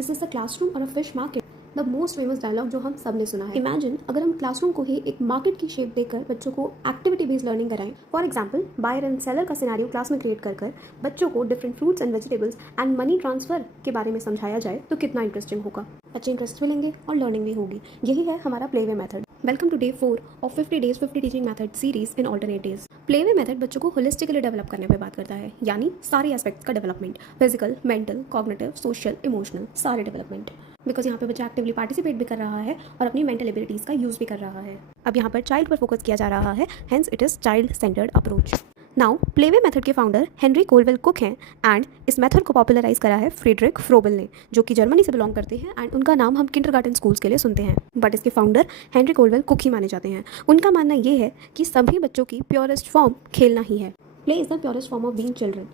Is this a classroom और a fish market? The most famous dialogue जो हम सब ने सुना है। इमेजिन अगर हम क्लासरूम को ही एक मार्केट की शेप देकर बच्चों को एक्टिविटी बेस्ड लर्निंग कराएं। For example, buyer and seller का सिनेरियो क्लास में क्रिएट कर बच्चों को different fruits and vegetables and money transfer के बारे में समझाया जाए तो कितना इंटरेस्टिंग होगा। बच्चे इंटरेस्ट भी लेंगे और लर्निंग भी होगी। यही है हमारा playway method. Welcome to day 4 of 50 days 50 teaching method series in alternate days. Playway method बच्चों को होलिस्टिकली डेवलप करने पे बात करता है, यानी सारे एस्पेक्ट्स का development, physical, mental, cognitive, social, emotional, सारे डेवलपमेंट। बिकॉज यहाँ पे बच्चा एक्टिवली पार्टिसिपेट भी कर रहा है और अपनी मेंटल एबिलिटीज़ का यूज़ भी कर रहा है। अब यहाँ पर चाइल्ड पर फोकस किया जा रहा है, hence it is child centred approach. Now playway method के फाउंडर हेनरी कोलवेल कुक हैं एंड इस मेथड को पॉपुलराइज करा है फ्रीडरिक फ्रोबेल ने, जो कि जर्मनी से बिलोंग करते हैं एंड उनका नाम हम किंडरगार्टन स्कूल्स के लिए सुनते हैं, बट इसके फाउंडर हेनरी कोलवेल कुक ही माने जाते हैं। उनका मानना ये है कि सभी बच्चों की प्योरेस्ट फॉर्म खेलना ही है। Play is the purest form of being children.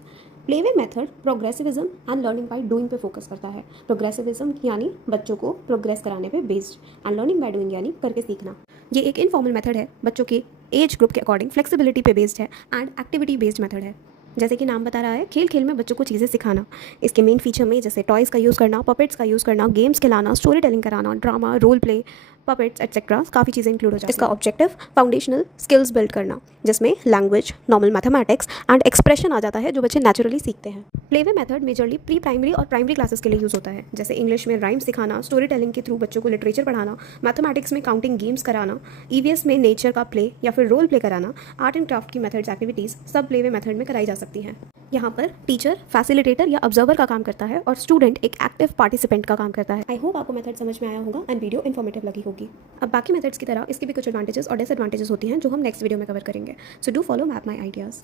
Play way method progressivism and learning by doing पे फोकस करता है। प्रोग्रेसिविज्म यानी बच्चों को प्रोग्रेस कराने पे based and learning by doing यानी करके सीखना। ये एक इनफॉर्मल मेथड है, बच्चों के एज ग्रुप के अकॉर्डिंग फ्लेक्सिबिलिटी पे बेस्ड है एंड एक्टिविटी बेस्ड मेथड है। जैसे कि नाम बता रहा है, खेल खेल में बच्चों को चीज़ें सिखाना। इसके मेन फीचर में जैसे टॉयज़ का यूज़ करना, पपेट्स का यूज़ करना, गेम्स खिलाना, स्टोरी टेलिंग कराना, drama, role play, puppets etcetera, काफ़ी चीज़ें इंक्लूड हो जाती हैं। इसका ऑब्जेक्टिव फाउंडेशनल स्किल्स बिल्ड करना, जिसमें language, normal mathematics and expression आ जाता है, जो बच्चे नेचुरली सीखते हैं। Play way method majorly pre primary और प्राइमरी क्लासेस के लिए यूज़ होता है, जैसे इंग्लिश में राइम सिखाना, स्टोरी टेलिंग के थ्रू बच्चों को लिटरेचर पढ़ाना, मैथमेटिक्स में काउंटिंग गेम्स कराना, ईवीएस में नेचर का प्ले या फिर रोल प्ले कराना, आर्ट एंड क्राफ्ट की मेथड्स एक्टिविटीज़ सब प्लेवे मेथड में कराई जा सकती हैं। यहाँ पर टीचर फैसिलिटेटर या ऑब्जर्वर का काम करता है और स्टूडेंट एक एक्टिव पार्टिसिपेंट का काम करता है। आई होप आपको मेथड समझ में आया होगा एंड वीडियो इन्फॉर्मेटिव लगी होगी। अब बाकी मेथड्स की तरह इसकी भी कुछ एडवांटेजेस और डिसएडवांटेजेस होती हैं, जो हम नेक्स्ट वीडियो में कवर करेंगे। So do follow map my ideas.